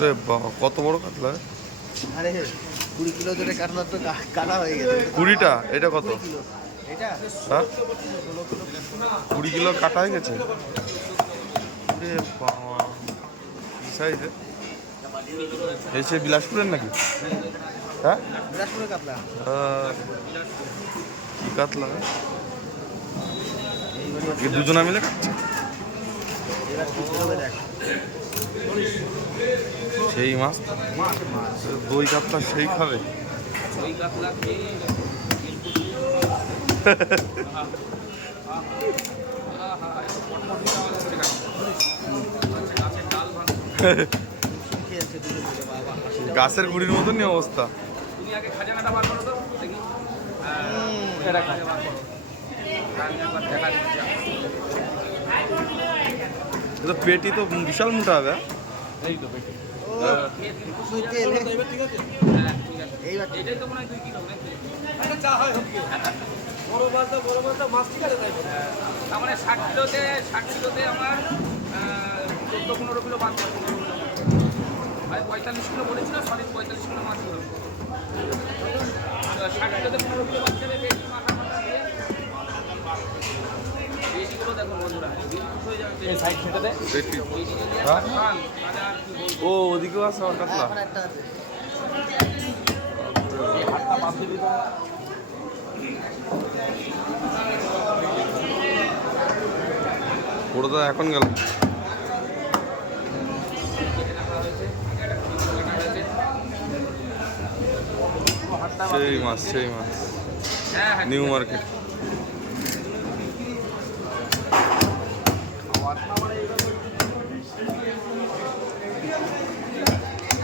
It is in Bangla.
রে বাবা, কত বড় কাতলা! আরে 20 কিলো ধরে কাতলা তো কাটা হয়ে গেছে। 20টা? এটা কত? 20 কিলো এটা হ্যাঁ, 20 কিলো কাটা হয়ে গেছে। রে বাবা, কি সাইজ! এসে বিলাসপুরের নাকি? হ্যাঁ, বিলাসপুরের কাতলা। কি কাতলা! এই দুজনা মিলে খাচ্ছে। এবার কি করবে দেখ। সেই মাছ, দই কাতলা সেই খাবে। ওই কাতলা খেয়ে গাছের ডাল ভাঙ। খেয়ে আছে দুটো মিলে বাবা। গাছের গুড়ির মতনই অবস্থা। তুমি আগে খাজানাটা বার করো তো দেখি। এটা খাজা বার করো। আমি একবার দেখা দিচ্ছি। এটা পেটি তো বিশাল মোটা হবে। এই তো পেটি। ও তুই তেল হ্যাঁ ঠিক আছে। এইবার এটাই তো মনে হয় 2 কিলো নাকি? বড় মাছটা মাছ ঠিক আছে তাই তার মানে 60 কিলোতে আমার 14-15 কিলো বাদ যায়। আর 45 কিলো বলেছিল, সরি 45 কিলো মাছ ছিল। 60 কিলোতে 15 কিলো বাদ যাবে। বেশি মাথা দিয়ে বেশিগুলো দেখো বন্ধুরা, বিদ্যুৎ হয়ে যাবে। এই সাইড খেতে দে। পেটি। বেশি যদি হ্যাঁ? একটা খান, তাহলে আর কি বলবো। ও, ওদিকেও আছে আমার কাতলা। এখন একটা আছে। এই হাতটা বাদ দিবি তো। বড়দা এখন গেল। সেই মাছ, সেই মাছ। হ্যাঁ হ্যাঁ নিউ মার্কেট। খাওয়ার না মানে এইভাবে